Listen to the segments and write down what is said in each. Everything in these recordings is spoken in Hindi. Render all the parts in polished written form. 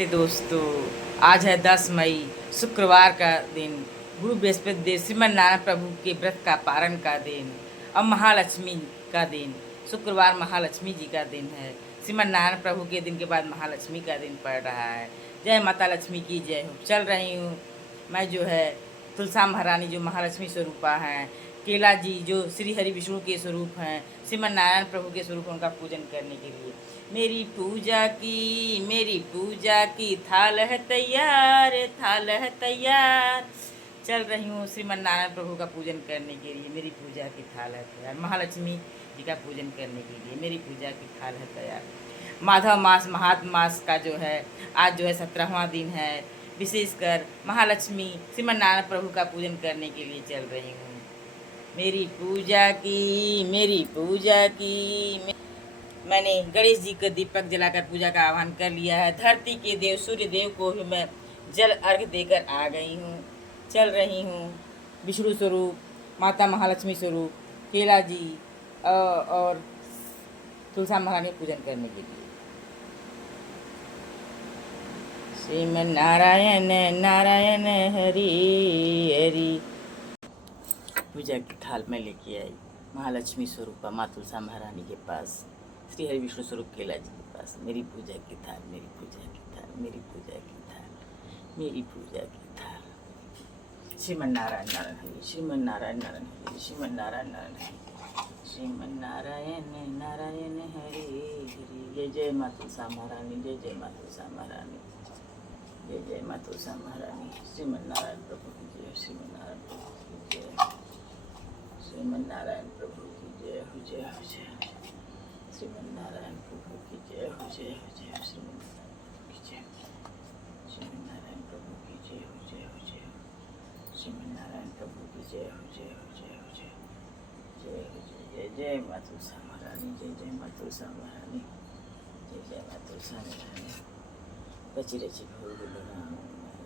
दोस्तों, आज है 10 मई शुक्रवार का दिन। गुरु बृहस्पति देव श्रीमन नारायण प्रभु के व्रत का पारण का दिन। अब महालक्ष्मी का दिन, शुक्रवार महालक्ष्मी जी का दिन है। श्रीमन नारायण प्रभु के दिन के बाद महालक्ष्मी का दिन पड़ रहा है। जय माता लक्ष्मी की जय हो। चल रही हूँ मैं जो है तुलसा महारानी जो महालक्ष्मी स्वरूपा हैं, केला जी जो श्री हरि विष्णु के स्वरूप हैं, श्रीमन नारायण प्रभु के स्वरूप, उनका पूजन करने के लिए मेरी पूजा की थाल है तैयार, थाल है तैयार। चल रही हूँ श्रीमन नारायण प्रभु का पूजन करने के लिए। मेरी पूजा की थाल है तैयार। महालक्ष्मी जी का पूजन करने के लिए मेरी पूजा की थाल है तैयार। माधव मास महात्म मास का जो है आज जो है 17वां दिन है। विशेषकर महालक्ष्मी श्रीमन नारायण प्रभु का पूजन करने के लिए चल रही हूँ। मेरी पूजा की मैंने गणेश जी को दीपक जलाकर पूजा का आह्वान कर लिया है। धरती के देव सूर्य देव को भी मैं जल अर्घ देकर आ गई हूँ। चल रही हूँ विष्णु स्वरूप, माता महालक्ष्मी स्वरूप, केला जी और तुलसा महारानी पूजन करने के लिए। श्रीमन नारायण नारायण हरि हरि। पूजा की थाल में लेके आई महालक्ष्मी स्वरूपा माँ तुलसा महारानी के पास, श्री हरि विष्णु स्वरूप केला जी के पास। मेरी पूजा की थाल, मेरी पूजा की थाल, मेरी पूजा की थाल, मेरी पूजा की थाल। श्रीमन नारायण नारायण हरि, श्रीमन नारायण नारायण हरि, श्रीमन नारायण नारायण हरि, श्रीमन नारायण नारायण हरि हरि। जय जय माँ तुलसा महारानी, जय जय माँ तुलसा महारानी, जय जय माँ तुलसा महारानी। श्रीमन नारायण प्रभु की जय, श्रीमन नारायण प्रभु की जय, श्रीमन नारायण प्रभु की जय हो, जय हो, जय। श्रीमन नारायण प्रभु की जय हो, जय हो, जय। श्रीमन नारायण की जय, श्रीमन नारायण प्रभु की जय हो, जय हो, जय। श्रीमन नारायण प्रभु की जय हो, जय हो, जय हो, जय। जय हो, जय जय माँ तुलसा महारानी, जय जय माँ तुलसा महारानी, जय जय माँ तुलसा महारानी। रची रची भोग लगाऊं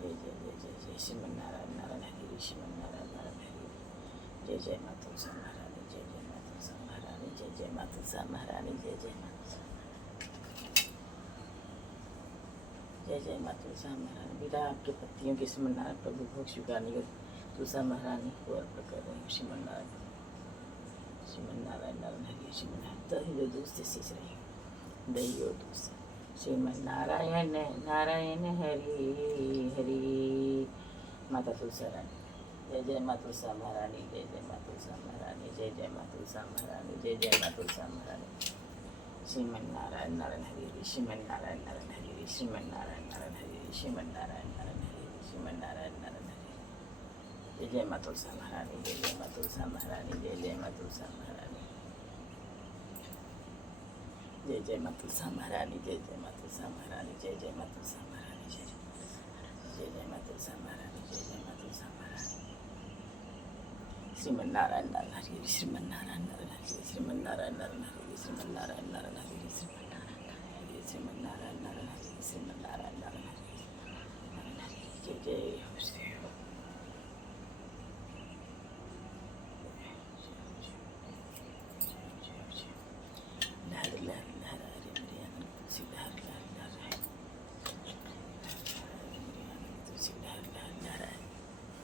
जय जय जय जय जय। श्रीमन नारायण नारायण हरि, श्रीमन नारायण नारायण हरि। जय जय माँ तुलसा महारानी, जय जय माँ तुलसा महारानी, जय जय माँ तुलसा महारानी, जय जय माँ जय जय माँ तुलसा महारानी। बिना आपके पत्तियों के श्रीमन नारायण प्रभु भोग स्वीकारने को तुलसा महारानी को अर्पण कर रहे हैं। श्रीमन नारायण नारायण हरि, श्रीमन नारायण दही और दूध से सींच रही हूँ, दही और दूध से। श्रीमन नारायण नारायण हरि हरि। माता तुलसा रानी, जय जय माँ तुलसा महारानी, जय जय माँ तुलसा महारानी, जय जय माँ तुलसा महारानी, जय जय माँ तुलसा महारानी। श्रीमन नारायण नारायण हरि हरि, श्रीमन नारायण नारायण हरि हरि, श्रीमन नारायण नारायण हरि हरि, श्रीमन नारायण नारायण हरि हरि, श्रीमन नारायण नारायण हरि हरि। जय जय माँ तुलसा महारानी, जय जय माँ तुलसा महारानी, जय जय माँ तुलसा महारानी, जय जय माँ तुलसा महारानी, जय जय माँ तुलसा महारानी, जय जय माँ तुलसा महारानी, जय जय माँ तुलसा महारानी, जय जय माँ तुलसा महारानी। श्रीमन नारायण नारायण हरि हरि, श्रीमन नारायण नारायण हरि हरि, श्रीमन नारायण नारायण हरि हरि, श्रीमन नारायण नारायण हरि हरि, श्रीमन नारायण हरि, श्रीमन नारायण नारायण हरि हरि, श्रीमन नारायण नारायण हरि हरि। जय जय हो श्री हो। लहर लहर लहर हरे मेरे आनंद तुलसी, लहर लहर लहर है मेरे आनंद तुलसी, लहर लहर लहर है।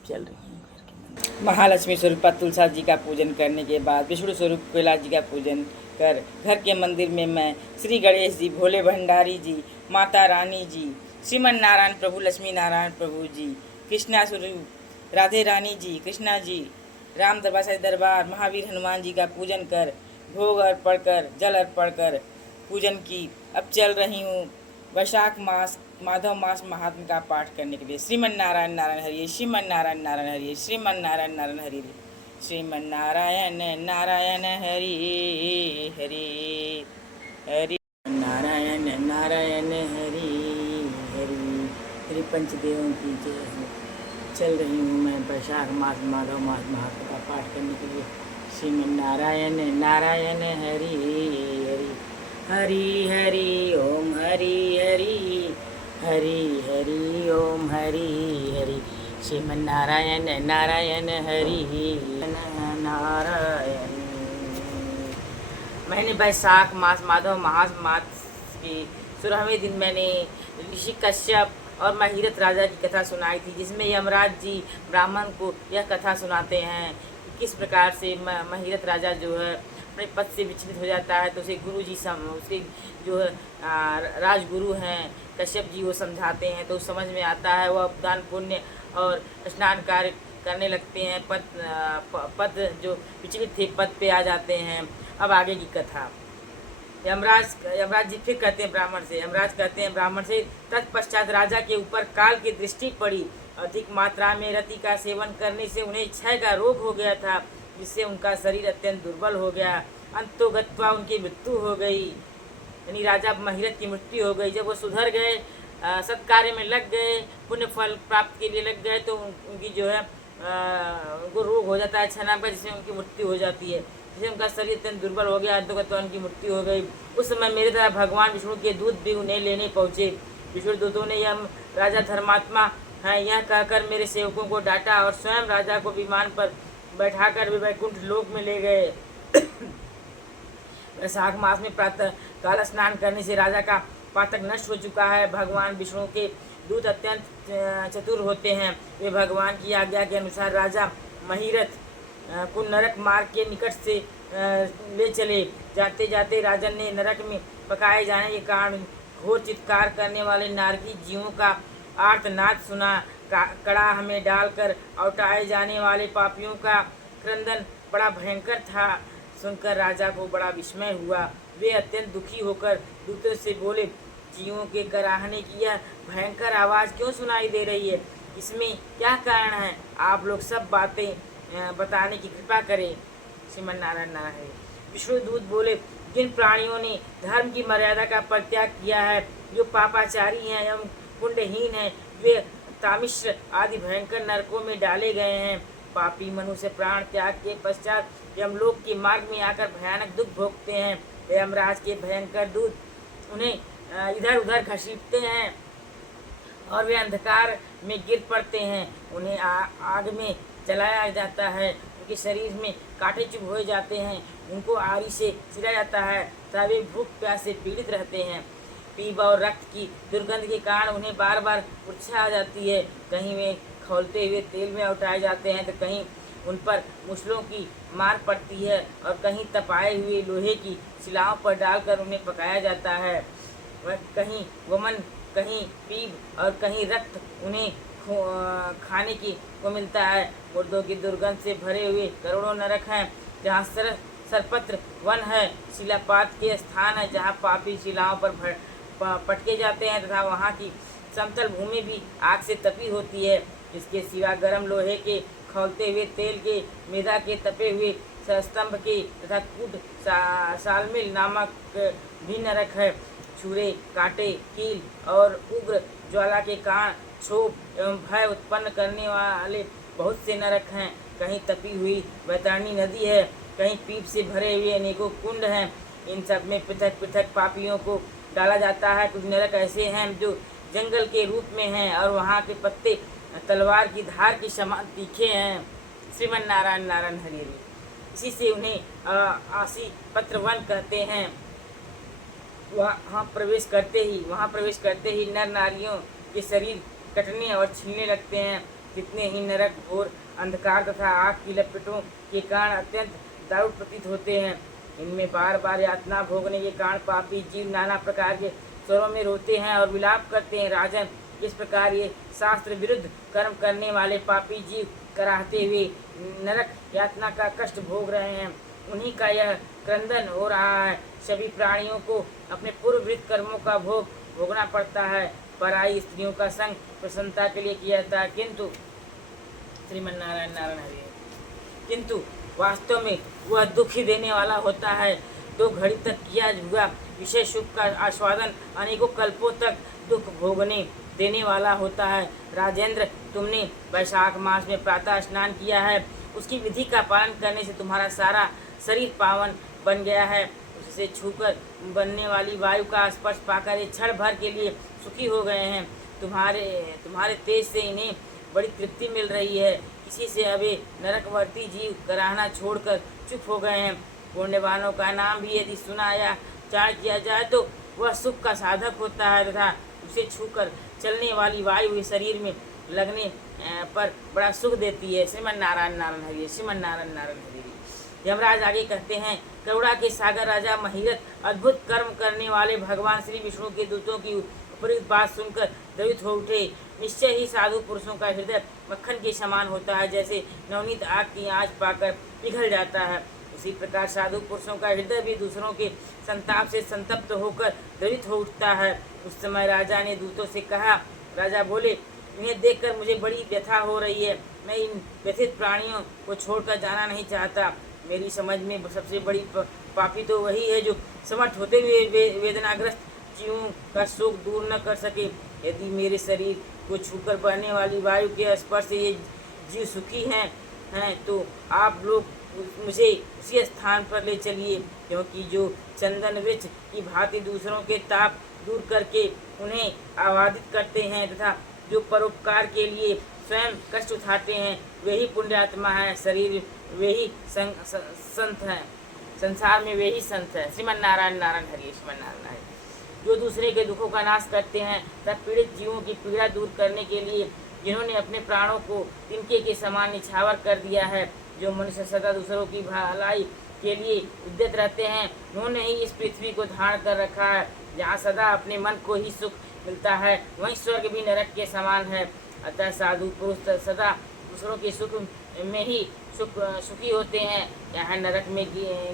चल रही हूँ घर के मंदिर। महालक्ष्मी स्वरूपा तुलसा जी का पूजन करने के बाद विष्णु स्वरूप केला जी का पूजन कर घर के मंदिर में मैं श्री गणेश जी, भोले भंडारी जी, माता रानी जी, श्रीमन नारायण प्रभु, लक्ष्मी नारायण प्रभु जी, कृष्णा स्वरूप राधे रानी जी, कृष्णा जी, राम दरबार दरबार महावीर हनुमान जी का पूजन कर भोग अर्पण कर जल अर्पण कर पूजन की। अब चल रही हूँ वैशाख मास माधव मास महात्म का पाठ करने के लिए। श्रीमन नारायण नारायण हरि, श्रीमन नारायण नारायण हरि, श्रीमन नारायण नारायण हरि, श्रीमन नारायण नारायण हरि हरि हरि, नारायण नारायण हरि हरि हरि। पंचदेवों की जय हो। चल रही हूँ मैं वैशाख मास माधव मास महात्म का पाठ करने के लिए। श्रीमन नारायण नारायण हरि हरि, हरि हरि ओम हरि हरि, हरि हरि ओम हरि हरि। श्रीमन नारायण नारायण हरि नारायण। मैंने वैशाख मास माधव मास की 16वें दिन मैंने ऋषि कश्यप और महिरथ राजा की कथा सुनाई थी, जिसमें यमराज जी ब्राह्मण को यह कथा सुनाते हैं कि किस प्रकार से महिरथ राजा जो है अपने पद से विचलित हो जाता है, तो उसे गुरु जी उसके जो है राजगुरु हैं कश्यप जी वो समझाते हैं, तो समझ में आता है। वह दान पुण्य और स्नान कार्य करने लगते हैं, पद जो विचलित थे पद पे आ जाते हैं। अब आगे की कथा। यमराज जी फिर कहते हैं ब्राह्मण से, यमराज कहते हैं ब्राह्मण से, तत्पश्चात राजा के ऊपर काल की दृष्टि पड़ी। अधिक मात्रा में रति का सेवन करने से उन्हें क्षय का रोग हो गया था, जिससे उनका शरीर अत्यंत दुर्बल हो गया। अंतोगत्वा उनकी मृत्यु हो गई, यानी राजा महिरथ की मृत्यु हो गई। जब वो सुधर गए, सत्कार्य में लग गए, पुण्य फल प्राप्त के लिए लग गए, तो उनकी जो है उनको रोग हो जाता है क्षय नाम का, जिससे उनकी मृत्यु हो जाती है, जिससे उनका शरीर अत्यंत दुर्बल हो गया, अंतोगत्वा उनकी मृत्यु हो गई। उस समय मेरे तरह भगवान विष्णु के दूत भी उन्हें लेने पहुँचे। विष्णु दूतों ने यह राजा धर्मात्मा है यह कहकर मेरे सेवकों को डांटा और स्वयं राजा को विमान पर बैठाकर वैकुंठ लोक में ले गए। वैशाख मास में प्रातः काल स्नान करने से राजा का पातक नष्ट हो चुका है। भगवान विष्णु के दूत अत्यंत चतुर होते हैं। वे भगवान की आज्ञा के अनुसार राजा महिरथ को नरक मार्ग के निकट से ले चले। जाते जाते राजन ने नरक में पकाए जाने के कारण घोर चित्कार करने वाले नारकी जीवों का आर्तनाद सुना। कड़ाह में डालकर औटाए जाने वाले पापियों का क्रंदन बड़ा भयंकर था। सुनकर राजा को बड़ा विस्मय हुआ। वे अत्यंत दुखी होकर दूतों से बोले, जीवों के कराहने की यह भयंकर आवाज़ क्यों सुनाई दे रही है? इसमें क्या कारण है? आप लोग सब बातें बताने की कृपा करें। श्रीमन नारायण नारायण। विष्णुदूत बोले, जिन प्राणियों ने धर्म की मर्यादा का परित्याग किया है, जो पापाचारी हैं एवं पुण्यहीन हैं, वे तामिश्र आदि भयंकर नरकों में डाले गए हैं। पापी मनुष्य प्राण त्याग के पश्चात यमलोक के मार्ग में आकर भयानक दुख भोगते हैं। यमराज के भयंकर दूत उन्हें इधर उधर घसीटते हैं और वे अंधकार में गिर पड़ते हैं। उन्हें आग में जलाया जाता है, उनके शरीर में कांटे चुभ हो जाते हैं, उनको आरी से सिला जाता है तथा वे भूख प्यास से पीड़ित रहते हैं। पीप और रक्त की दुर्गंध के कारण उन्हें बार बार मूर्छा आ जाती है। कहीं वे खौलते हुए तेल में उठाए जाते हैं, तो कहीं उन पर मुसलों की मार पड़ती है और कहीं तपाए हुए लोहे की शिलाओं पर डालकर उन्हें पकाया जाता है। वह कहीं वमन, कहीं पीप और कहीं रक्त उन्हें खाने की को मिलता है। मुर्दों की दुर्गंध से भरे हुए करोड़ों नरक हैं, जहाँ सरपत्र वन है, शिलापात के स्थान है, जहाँ पापी शिलाओं पर पटके जाते हैं, तथा वहाँ की समतल भूमि भी आग से तपी होती है। इसके सिवा गर्म लोहे के खौलते हुए तेल के, मेदा के तपे हुए स्तंभ के तथा कूट सालमिल नामक भी नरक है। छुरे, कांटे, कील और उग्र ज्वाला के कारण क्षोभ एवं भय उत्पन्न करने वाले बहुत से नरक हैं। कहीं तपी हुई वैतरणी नदी है, कहीं पीप से भरे हुए अनेकों कुंड हैं। इन सब में पृथक पृथक पापियों को डाला जाता है। कुछ नरक ऐसे हैं जो जंगल के रूप में हैं और वहाँ के पत्ते तलवार की धार के समान तीखे हैं। श्रीमन नारायण नारायण हरि हरि। इसी से उन्हें आसी पत्रवन कहते हैं। वहाँ प्रवेश करते ही नर नारियों के शरीर कटने और छीलने लगते हैं। कितने ही नरक घोर अंधकार तथा आग की लपटों के कारण अत्यंत दारुण प्रतीत होते हैं। इनमें बार बार यातना भोगने के कारण पापी जीव नाना प्रकार के स्वरों में रोते हैं और विलाप करते हैं। राजन, इस प्रकार ये शास्त्र विरुद्ध कर्म करने वाले पापी जीव कराहते हुए नरक यातना का कष्ट भोग रहे हैं। उन्हीं का यह क्रंदन हो रहा है। सभी प्राणियों को अपने पूर्ववृत्त कर्मों का भोग भोगना पड़ता है। पराई स्त्रियों का संग प्रसन्नता के लिए किया जाता है, किंतु श्रीमन नारायण नारायण हरि, किंतु वास्तव में वह दुख ही देने वाला होता है। 2 घड़ी तक किया हुआ विषय सुख का आस्वादन अनेकों कल्पों तक दुख भोगने देने वाला होता है। राजेंद्र, तुमने वैशाख मास में प्रातः स्नान किया है, उसकी विधि का पालन करने से तुम्हारा सारा शरीर पावन बन गया है। उससे छूकर बनने वाली वायु का स्पर्श पाकर ये क्षण भर के लिए सुखी हो गए हैं। तुम्हारे तेज से इन्हें बड़ी तृप्ति मिल रही है। किसी से अबे नरकवर्ती जीव कराहना छोड़कर चुप हो गए हैं। पुण्यवानों का नाम भी यदि सुना या चाण किया जाए तो वह सुख का साधक होता है तथा उसे छूकर चलने वाली वायु शरीर में लगने पर बड़ा सुख देती है। श्रीमन नारायण नारायण हरि, श्रीमन नारायण नारायण हरि। यमराज आगे कहते हैं, करुणा के सागर राजा महिरथ अद्भुत कर्म करने वाले भगवान श्री विष्णु के दूतों की उपरीत बात सुनकर द्रवित हो उठे। निश्चय ही साधु पुरुषों का हृदय मक्खन के समान होता है, जैसे नवनीत आग की आँच पाकर पिघल जाता है। इसी प्रकार साधु पुरुषों का हृदय भी दूसरों के संताप से संतप्त होकर द्रवित हो उठता है। उस समय राजा ने दूतों से कहा, राजा बोले, इन्हें देखकर मुझे बड़ी व्यथा हो रही है। मैं इन व्यथित प्राणियों को छोड़कर जाना नहीं चाहता। मेरी समझ में सबसे बड़ी पापी तो वही है जो समर्थ होते हुए वेदनाग्रस्त जीवों का शोक दूर न कर सके। यदि मेरे शरीर को छूकर बहने वाली वायु के स्पर्श से ये जीव सुखी हैं तो आप लोग मुझे उसी स्थान पर ले चलिए, क्योंकि जो चंदन वृक्ष की भांति दूसरों के ताप दूर करके उन्हें आवादित करते हैं तथा जो परोपकार के लिए स्वयं कष्ट उठाते हैं, वही पुण्यात्मा है। शरीर वे ही संत हैं, संसार में वे ही संत हैं। श्रीमन नारायण नारायण हरि, श्रीमन नारायण हरि। जो दूसरे के दुखों का नाश करते हैं तथा पीड़ित जीवों की पीड़ा दूर करने के लिए जिन्होंने अपने प्राणों को तिनके के समान निछावर कर दिया है, जो मनुष्य सदा दूसरों की भलाई के लिए उद्यत रहते हैं, उन्होंने ही इस पृथ्वी को धारण कर रखा है। जहाँ सदा अपने मन को ही सुख मिलता है, वहीं स्वर्ग भी नरक के समान है। अतः साधु पुरुष सदा दूसरों के सुख में ही सुखी होते हैं। यहाँ नरक में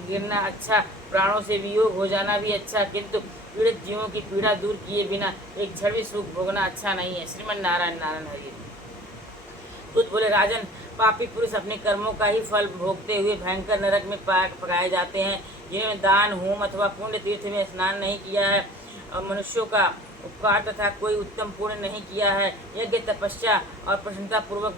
गिरना अच्छा, प्राणों से वियोग हो जाना भी अच्छा, किंतु पीड़ित जीवों की पीड़ा दूर किए बिना एक क्षण भी सुख भोगना अच्छा नहीं है। श्रीमन नारायण नारायण हरि। कुछ बोले, राजन, पापी पुरुष अपने कर्मों का ही फल भोगते हुए भयंकर नरक में पकाए जाते हैं। जिन्होंने दान, होम अथवा पुण्य तीर्थ में स्नान नहीं किया है और मनुष्यों का उपकार तथा कोई उत्तम पुण्य नहीं किया है, यज्ञ, तपस्या और प्रसन्नता पूर्वक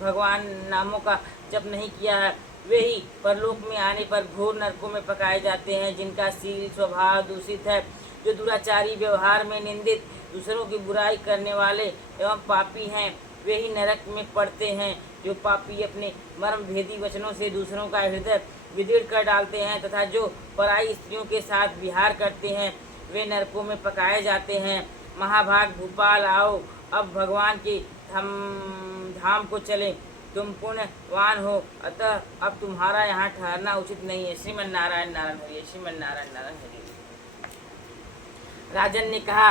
भगवान नामों का जप नहीं किया है, वे ही परलोक में आने पर घोर नरकों में पकाए जाते हैं। जिनका शील स्वभाव दूषित है, जो दुराचारी, व्यवहार में निंदित, दूसरों की बुराई करने वाले एवं पापी हैं, वे ही नरक में पड़ते हैं। जो पापी अपने मर्म भेदी वचनों से दूसरों का हृदय विदीर्ण कर डालते हैं तथा जो पराई स्त्रियों के साथ विहार करते हैं, वे नरकों में पकाए जाते हैं। महाभाग भूपाल, आओ अब भगवान के धाम को चलें। तुम पुण्यवान हो, अतः अब तुम्हारा यहाँ ठहरना उचित नहीं है। श्रीमन नारायण नारायण हरि, श्रीमन नारायण नारायण हरि। राजन ने कहा,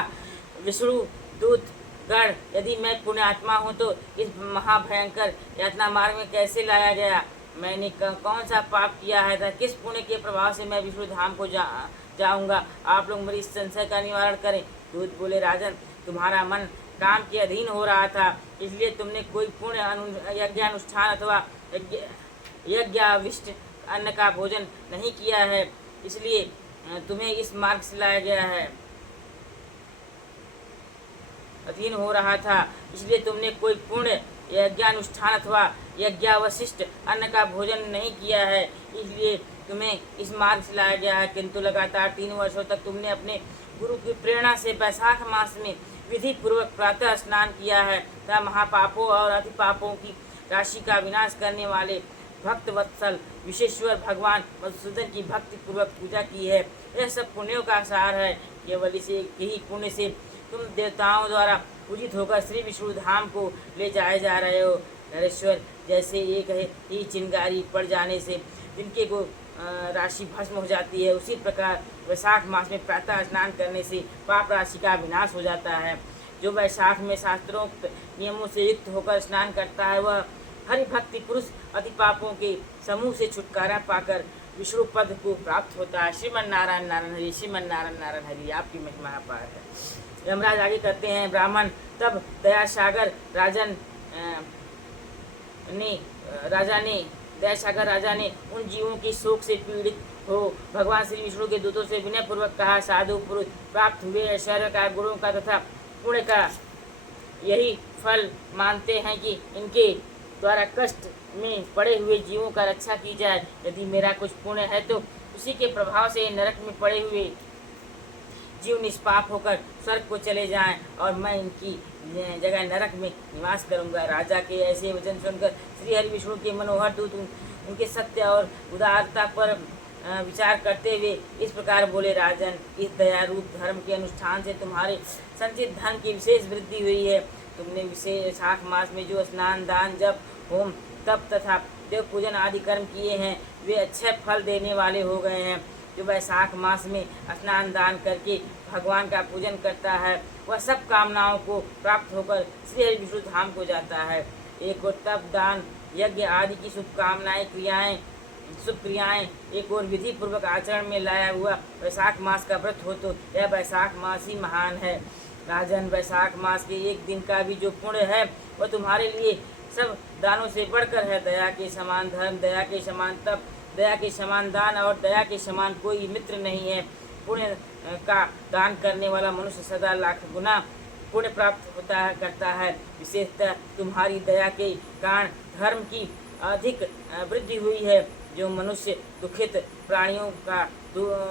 विष्णु दूत गण, यदि मैं पुण्यात्मा हूँ तो इस महाभयंकर यातना मार्ग में कैसे लाया गया? मैंने कौन सा पाप किया है था? किस पुण्य के प्रभाव से मैं विष्णु धाम को जाऊंगा? आप लोग मेरी इस संशय का निवारण करें। दूत बोले, राजन, तुम्हारा मन काम के अधीन हो रहा था, इसलिए तुमने कोई पुण्य यज्ञानुष्ठान अथवा यज्ञाविष्ट अन्न का भोजन नहीं किया है, इसलिए तुम्हें इस मार्ग से लाया गया है। अधीन हो रहा था, इसलिए तुमने कोई पुण्य यज्ञानुष्ठान अथवा यज्ञावशिष्ट अन्न का भोजन नहीं किया है, इसलिए तुम्हें इस मार्ग से लाया गया है। किंतु लगातार 3 वर्षों तक तुमने अपने गुरु की प्रेरणा से वैशाख मास में विधि पूर्वक प्रातः स्नान किया है तथा महापापों और अति पापों की राशि का विनाश करने वाले भक्त वत्सल विश्वेश्वर भगवान मधुसूदन की भक्ति पूर्वक पूजा की है। यह सब पुण्यों का सार है। केवल इसे यही पुण्य से तुम देवताओं द्वारा पूजित होकर श्री विष्णु धाम को ले जाए जा रहे हो। नरेश्वर, जैसे एक ही चिंगारी पड़ जाने से जिनके को राशि भस्म हो जाती है, उसी प्रकार वैशाख मास में प्रातः स्नान करने से पाप राशि का विनाश हो जाता है। जो वैशाख में शास्त्रोक्त नियमों से युक्त होकर स्नान करता है, वह हरि भक्ति पुरुष अति पापों के समूह से छुटकारा पाकर विष्णु पद को प्राप्त होता है। श्रीमन नारायण नारायण हरि, श्रीमन नारायण नारायण हरि। आपकी महिमा अपार है। यमराज आगे कहते हैं, ब्राह्मण, तब दया सागर राजा ने उन जीवों की शोक से पीड़ित हो भगवान श्री विष्णु के दूतों से विनय पूर्वक कहा, साधु पुरुष प्राप्त हुए ऐश्वर्य का, गुणों का तथा पुण्य का यही फल मानते हैं कि इनके द्वारा कष्ट में पड़े हुए जीवों का रक्षा की जाए। यदि मेरा कुछ पुण्य है तो उसी के प्रभाव से नरक में पड़े हुए जीव निष्पाप होकर स्वर्ग को चले जाएं और मैं इनकी जगह नरक में निवास करूंगा। राजा के ऐसे वचन सुनकर श्री हरि विष्णु के मनोहर दूत उनके सत्य और उदारता पर विचार करते हुए इस प्रकार बोले, राजन, इस दया रूप धर्म के अनुष्ठान से तुम्हारे संचित धन की विशेष वृद्धि हुई है। तुमने वैशाख मास में जो स्नान, दान, जप, होम, तप तथा देव पूजन आदि कर्म किए हैं वे अच्छे फल देने वाले हो गए हैं। जो वैशाख मास में स्नान दान करके भगवान का पूजन करता है वह सब कामनाओं को प्राप्त होकर श्री हरि विष्णु धाम को जाता है। एक और तप, दान, यज्ञ आदि की शुभ क्रियाएं एक और विधि पूर्वक आचरण में लाया हुआ वैशाख मास का व्रत हो तो यह वैशाख मास ही महान है। राजन, वैशाख मास के एक दिन का भी जो पुण्य है वह तुम्हारे लिए सब दानों से बढ़कर है। दया के समान धर्म, दया के समान तप, दया के समान दान और दया के समान कोई मित्र नहीं है। पुण्य का दान करने वाला मनुष्य सदा लाख गुना पुण्य प्राप्त करता है। विशेषतः तुम्हारी दया के कारण धर्म की अधिक वृद्धि हुई है। जो मनुष्य दुखित प्राणियों का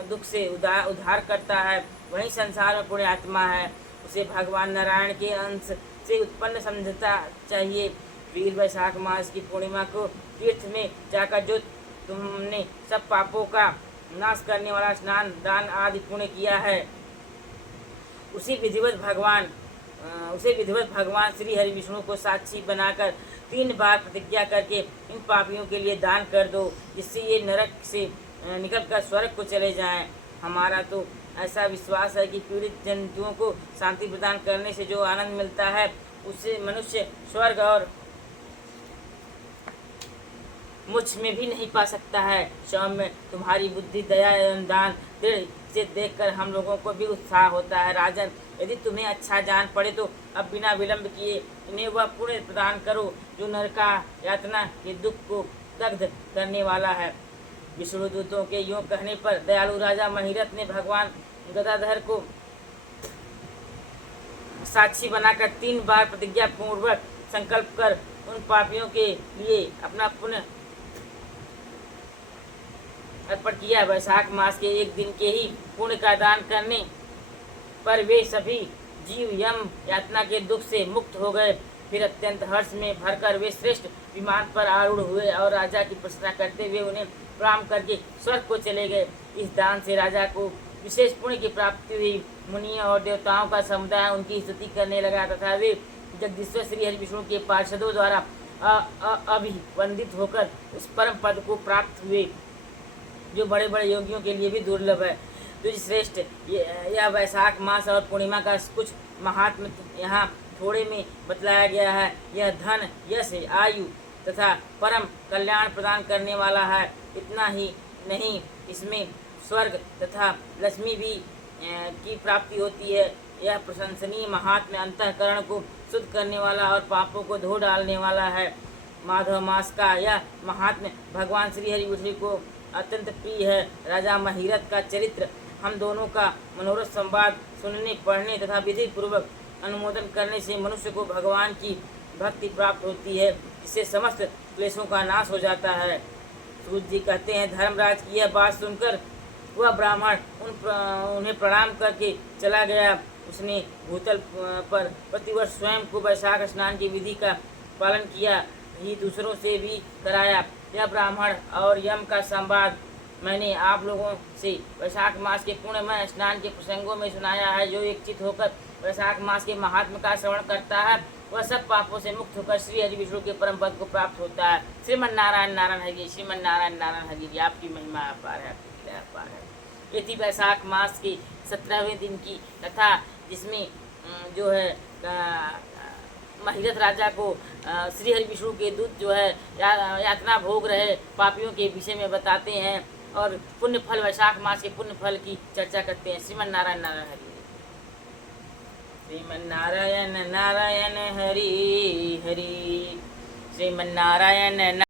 दुख से उद्धार करता है वही संसार में पुण्य आत्मा है। उसे भगवान नारायण के अंश से उत्पन्न समझता चाहिए। वीर, वैशाख मास की पूर्णिमा को तीर्थ में जाकर जो तुमने सब पापों का नाश करने वाला स्नान, दान आदि पुण्य किया है उसे विधिवत भगवान श्री हरि विष्णु को साक्षी बनाकर 3 बार प्रतिज्ञा करके इन पापियों के लिए दान कर दो, जिससे ये नरक से निकलकर स्वर्ग को चले जाएं। हमारा तो ऐसा विश्वास है कि पीड़ित जंतुओं को शांति प्रदान करने से जो आनंद मिलता है उससे मनुष्य स्वर्ग और मुझ में भी नहीं पा सकता है। सौम्य, तुम्हारी बुद्धि, दया एवं दान दृढ़ से देखकर हम लोगों को भी उत्साह होता है। राजन, यदि तुम्हें अच्छा जान पड़े तो अब बिना विलंब किए इन्हें वह पुण्य प्रदान करो जो नरका यातना के दुख को दग्ध करने वाला है। विष्णुदूतों के यूँ कहने पर दयालु राजा महिरथ ने भगवान गदाधर को साक्षी बनाकर 3 बार प्रतिज्ञा पूर्वक संकल्प कर उन पापियों के लिए अपना पुण्य अर्पण किया। वैशाख मास के एक दिन के ही पुण्य का दान करने पर वे सभी जीव यम यातना के दुख से मुक्त हो गए। फिर अत्यंत हर्ष में भरकर वे श्रेष्ठ विमान पर आरूढ़ हुए और राजा की प्रशंसा करते हुए उन्हें प्रणाम करके स्वर्ग को चले गए। इस दान से राजा को विशेष पुण्य की प्राप्ति हुई। मुनियों और देवताओं का समुदाय उनकी स्तुति करने लगा तथा वे जगदीश्वर श्री हरि विष्णु के पार्षदों द्वारा अभिवंदित होकर उस परम पद को प्राप्त हुए जो बड़े बड़े योगियों के लिए भी दुर्लभ है। तो श्रेष्ठ, यह वैशाख मास और पूर्णिमा का कुछ महात्म यहाँ थोड़े में बतलाया गया है। यह धन, यश, आयु तथा परम कल्याण प्रदान करने वाला है। इतना ही नहीं, इसमें स्वर्ग तथा लक्ष्मी भी की प्राप्ति होती है। यह प्रशंसनीय महात्म्य अंतःकरण को शुद्ध करने वाला और पापों को धो डालने वाला है। माधव मास का यह महात्म्य भगवान श्री हरि विष्णु को अत्यंत प्रिय है। राजा महिरथ का चरित्र हम दोनों का मनोरथ संवाद सुनने, पढ़ने तथा विधि पूर्वक अनुमोदन करने से मनुष्य को भगवान की भक्ति प्राप्त होती है, जिससे समस्त क्लेशों का नाश हो जाता है। सूत जी कहते हैं, धर्मराज की यह बात सुनकर वह ब्राह्मण उन्हें प्रणाम करके चला गया। उसने भूतल पर प्रतिवर्ष स्वयं को वैशाख स्नान की विधि का पालन किया ही दूसरों से भी कराया। यह ब्राह्मण और यम का संवाद मैंने आप लोगों से वैशाख मास के पुण्यमय स्नान के प्रसंगों में सुनाया है। जो एकचित होकर वैशाख मास के महात्म का श्रवण करता है वह सब पापों से मुक्त होकर श्री हरि विष्णु के परम पद को प्राप्त होता है। श्रीमन नारायण नारायण हरि, श्रीमन नारायण नारायण हरि, आपकी महिमा अपार है, अपार है। ये थी वैशाख मास के 17वें दिन की कथा, जिसमें जो है महिरथ राजा को श्री हरि विष्णु के दूत जो है यातना भोग रहे पापियों के विषय में बताते हैं और पुण्य फल, वैशाख मास के पुण्य फल की चर्चा करते हैं। श्रीमन नारायण नारायण हरि, श्रीमन नारायण नारायण हरि हरि, श्रीमन नारायण।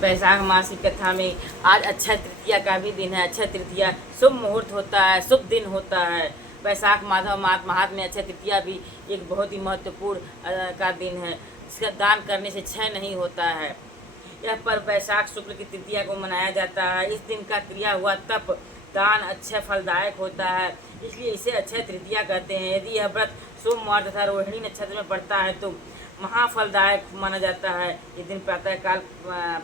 वैशाख मास की कथा में आज अक्षय तृतीया का भी दिन है। अक्षय तृतीया शुभ मुहूर्त होता है, शुभ दिन होता है। वैशाख माधव महात्म में अक्षय तृतीया भी एक बहुत ही महत्वपूर्ण का दिन है। इसका दान करने से क्षय नहीं होता है। यह पर्व वैशाख शुक्ल की तृतीया को मनाया जाता है। इस दिन का क्रिया हुआ तप, दान अक्षय फलदायक होता है, इसलिए इसे अक्षय तृतीया कहते हैं। यदि यह व्रत सोमवार तथा रोहिणी नक्षत्र में पड़ता है तो महाफलदायक माना जाता है। इस दिन प्रातःकाल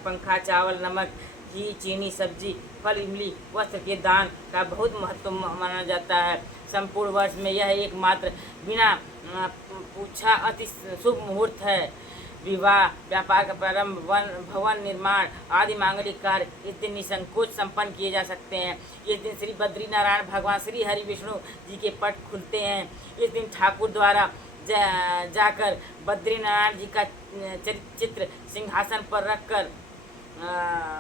पंखा, चावल, नमक घी, चीनी, सब्जी, फल, इमली, वस्त्र के दान का बहुत महत्व माना जाता है। संपूर्ण वर्ष में यह एकमात्र बिना पूछा अति शुभ मुहूर्त है। विवाह, व्यापार का प्रारंभ, भवन निर्माण आदि मांगलिक कार्य इस दिन निसंकोच संपन्न किए जा सकते हैं। इस दिन श्री बद्री नारायण भगवान श्री हरि विष्णु जी के पट खुलते हैं। इस दिन ठाकुर द्वारा जाकर बद्री नारायण जी का चित्र सिंहासन पर रखकर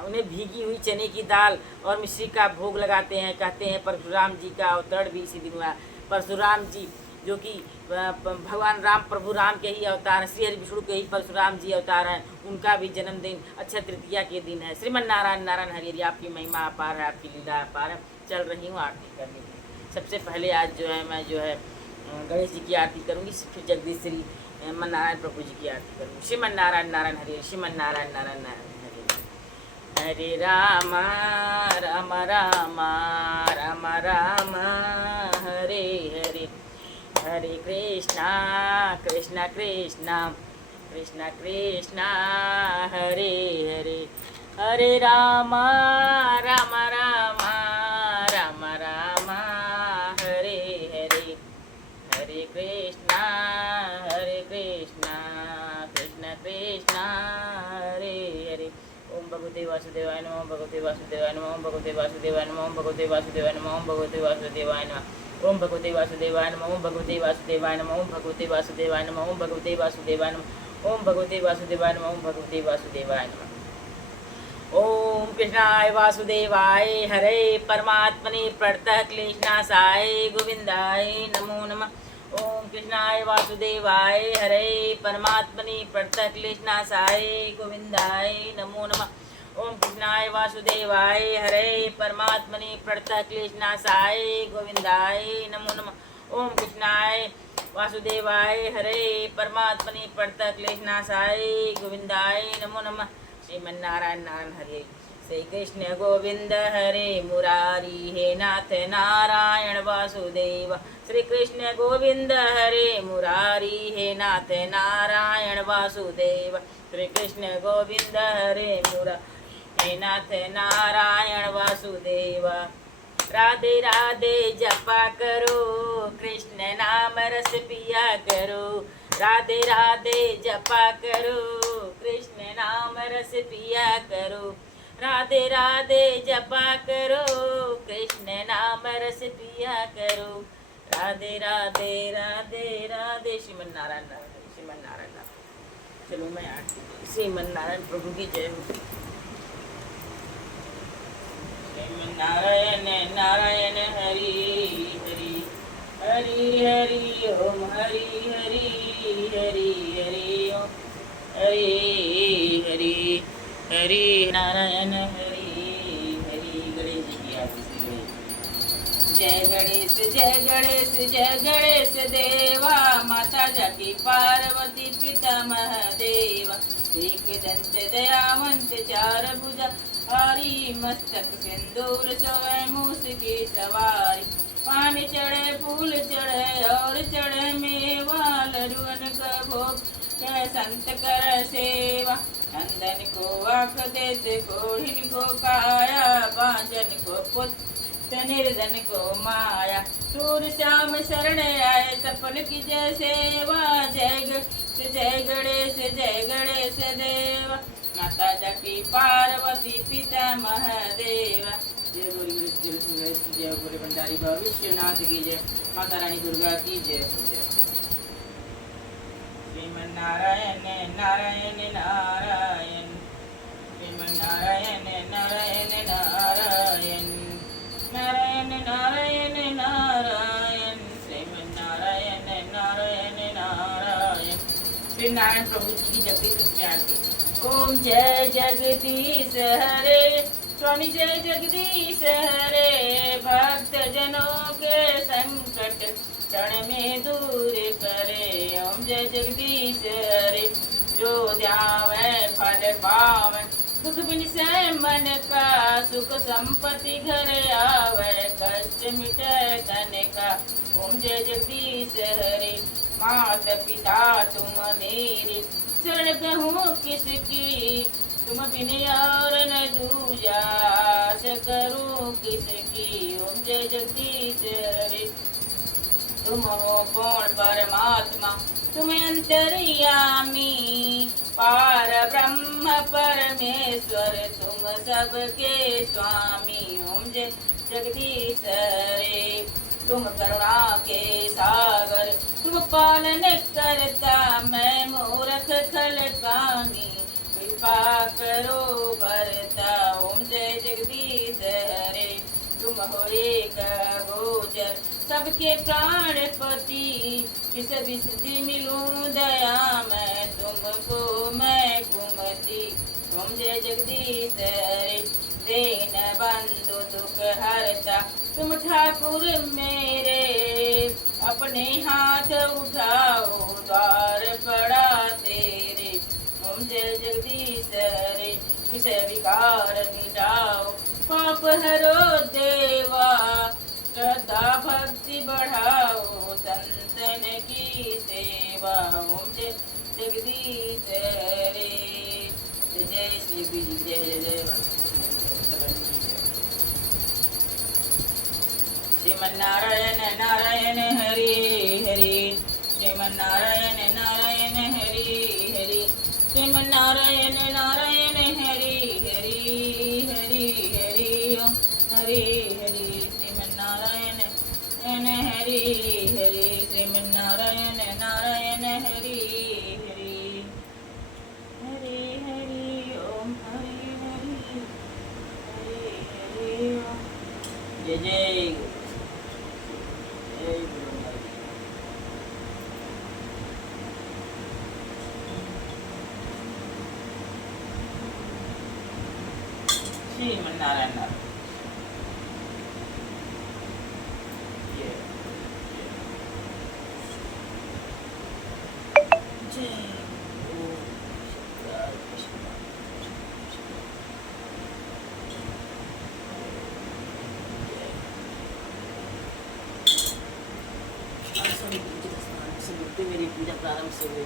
उन्हें भीगी हुई चने की दाल और मिश्री का भोग लगाते हैं। कहते हैं परशुराम जी का अवतरण भी इसी दिन हुआ। परशुराम जी जो कि भगवान राम, प्रभु राम के ही अवतार हैं, श्री हरि विष्णु के ही परशुराम जी अवतार हैं, उनका भी जन्मदिन अक्षय तृतीया के दिन है। श्रीमन नारायण नारायण हरि हरि, आपकी महिमा अपार है, आपकी लीला अपार है। चल रही हूँ आरती करने। सबसे पहले आज जो है मैं गणेश जी की आरती करूँगी, फिर जगदीश श्री मन नारायण प्रभु जी की आरती करूँगी। श्रीमन नारायण नारायण हरि, श्रीमन नारायण नारायण नारायण हरि। हरे राम राम राम राम राम हरे हरे, हरे कृष्णा कृष्णा कृष्णा कृष्णा कृष्णा हरे हरे, हरे राम राम राम राम राम हरे हरे, हरे कृष्णा कृष्णा कृष्णा हरे हरे। ओम भगवते वासुदेवाय नमः, ओम भगवते वासुदेवाय नमः, ओम भगवते वासुदेवाय नमः, ओम भगवते वासुदेवाय नमः, ओम भगवते वासुदेवाय नमः, ओम भगवते वासुदेवाय नमः, ओम भगवते वासुदेवाय नमः, ओम भगवते वासुदेवाय नमः, ओम भगवते वासुदेवाय नमः, ओम भगवते वासुदेवाय नमः, ओम भगवते वासुदेवाय नमः। ओम कृष्णाय वासुदेवाय हरे परमात्मने प्रणतः क्लेशनाशाय गोविंदाय नमो नमः। ओम कृष्णाय वासुदेवाय हरे परमात्मने प्रणतः क्लेशनाशाय गोविंदाय नमो नमः। ओम कृष्णाय वासुदेवाय हरे परमात्मने प्रणतः क्लेशनाशाय गोविंदाय नमो नमः। ओम कृष्णाय वासुदेवाय हरे परमात्मने प्रणतः क्लेशनाशाय गोविंदाय नमो नमः। श्रीमन नारायण नारायण हरे। श्री कृष्ण गोविंद हरे मुरारी, हे नाथ नारायण वासुदेव। श्री कृष्ण गोविंद हरे मुरारी, हे नाथ नारायण वासुदेव। श्री कृष्ण गोविंद हरे मुरारी, हे नाथ नारायण वासुदेव। राधे राधे जपा करो, कृष्ण नाम रस पिया करो। राधे राधे जपा करो, कृष्ण नाम रस पिया करो। राधे राधे जपा करो, कृष्ण नाम रस पिया करो। राधे राधे राधे राधे। श्रीमन नारायण नारायण, श्रीमन नारायण नारायण। चलो मैं आरती। श्रीमन नारायण प्रभु की जय हो। श्रीमन नारायण नारायण हरि हरि, हरि हरि ओम, हरि हरि हरि हरि ओम, हरि हरि हरि नारायण हरि हरि। गणेश जी की आरती से जय गणेश जय गणेश जय गणेश देवा। माता जाकी पार्वती पिता महादेवा। एक दंत दयावंत चार भुजा, हरी मस्तक सिंदूर सोए मूस की सवारी। पानी चढ़े फूल चढ़े और चढ़े मेवा, लड्डुअन का भोग संत कर सेवा। नंदन को आँख देते, कोढ़िन को काया, बांझन को पुत्र निर्धन को माया। सूर श्याम शरण आए, सफल की जय सेवा। जय गणेश जय गणेश देवा। माता जाकी पार्वती पिता महादेवा। जय गौरी गणेश की जय, बोले भंडारी भविष्यनाथ की जय, माता रानी दुर्गा की जय हो जय। श्रीमन नारायण नारायण नारायण, श्रीमन नारायण नारायण नारायण, नारायण नारायण नारायण, श्रीमन नारायण नारायण नारायण। श्री नारायण प्रभु जी की जगदीश में आरती। ओम जय जगदीश हरे, स्वामी जय जगदीश हरे। भक्त जनों के संकट क्षण में दूर करे। ओम जय जगदीश हरे, जो ध्यावे फल पावे। दुख बिन से मन का, सुख संपत्ति घर आवे। कष्ट मिटे तन का। ओम जय जगदीश हरे। माता पिता तुम मेरे, शरण कहूँ किसकी। तुम बिन और न दूजा, आस करूं किसकी। ओम जय जगदीश हरे। तुम हो पूर्ण परमात्मा, तुम अंतर्यामी, पार ब्रह्म परमेश्वर, तुम सबके स्वामी। ओम जय जगदीश हरे। तुम करुणा के सागर, तुम पालन करता, मैं मूर्ख खलकानी, कृपा करो भरता। ओम जय जगदीश हरे। तुम हो एक गोचर, सबके प्राणपति, किस विशुद्धि मिलूं दया मैं तुमको मैं कुमति। ओम जय जगदीश हरे। दीन बंधु दुख हरता, तुम ठाकुर मेरे, अपने हाथ उठाओ, द्वार पड़ा तेरे। ओम जय जगदीश हरे। विषय विकार मिटाओ, पाप हरो देवा, श्रद्धा भक्ति बढ़ाओ, संतन की सेवा। ओम जय जगदीश हरे। जय श्री गुरु, जय जय जय। श्रीमन्नारायण नारायण हरि हरि, श्रीमन्नारायण नारायण हरि हरि, श्रीमन्नारायण नारायण हरि हरि हरि हरि ओम हरि हरि। श्रीमन्नारायण हरि हरि, श्रीमन्नारायण नारायण हरि हरि हरि हरि ओम हरि हरि हरि हरि ओम। जय जय श्रीमन्नारायण नारायण। मेरी पूजा प्रारंभ से हुई।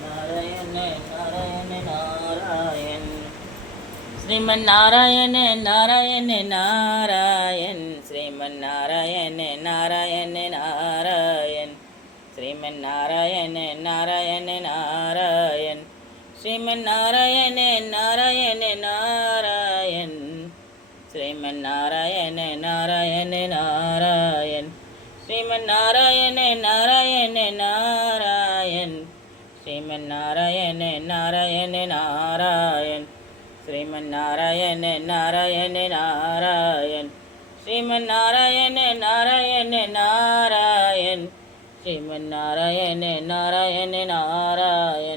नारायण नारायण नारायण, श्रीमन्नारायण नारायण नारायण, श्रीमन्नारायण नारायण नारायण, श्रीमन्नारायण नारायण नारायण, श्रीमन्नारायण नारायण नारायण, श्रीमन्नारायण नारायण नारायण, श्रीमन्नारायण नारायण नारायण, श्रीमन्नारायण नारायण नारायण, श्रीमन्नारायण नारायण नारायण, श्रीमन्नारायण नारायण नारायण, श्रीमन्नारायण नारायण नारायण,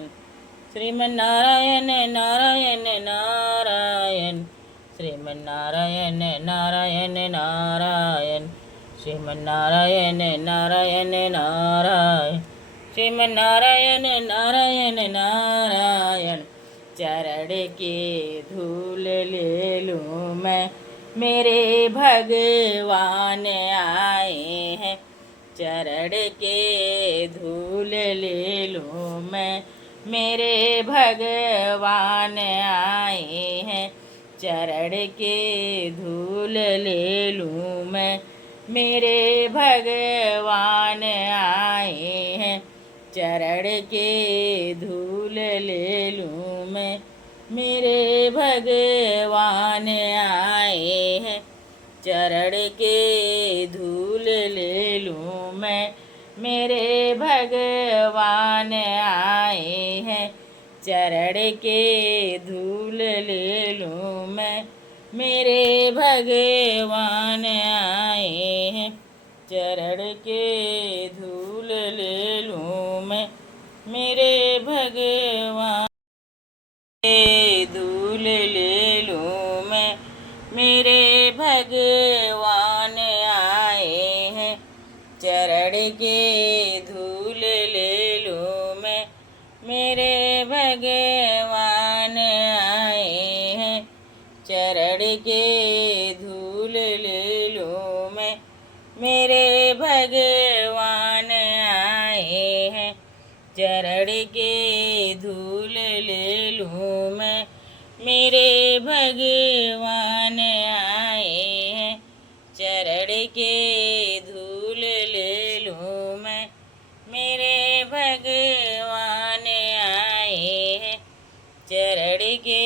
श्रीमन्नारायण नारायण नारायण, श्रीमन्नारायण नारायण नारायण, श्रीमन्नारायण नारायण नारायण, श्रीमन्नारायण नारायण नारायण। चरण की धूल ले लूँ मैं, मेरे भगवान आए हैं। चरण के धूल ले लूँ मैं, मेरे भगवान आए हैं। चरण के धूल ले लूँ मैं, मेरे भगवान आए हैं। चरण के धूल ले लूँ मैं, मेरे भगवान आए हैं। चरण के धूल ले लूँ मैं, मेरे भगवान आए हैं। चरण के धूल ले लूँ मैं, मेरे भगवान आए हैं। चरण के धूल ले लूँ मैं, मेरे भगवान के धूल ले लूँ मैं, मेरे भगवान आए हैं। चरण के धूल ले लूँ मैं, मेरे भगवान आए हैं। चरण के धूल ले लूँ मैं, मेरे भगवान आए हैं। चरण के धूल ले लूँ मैं, मेरे भगवान आए हैं। चरण के धूल ले लूँ मैं, मेरे भगवान आए हैं। चरण के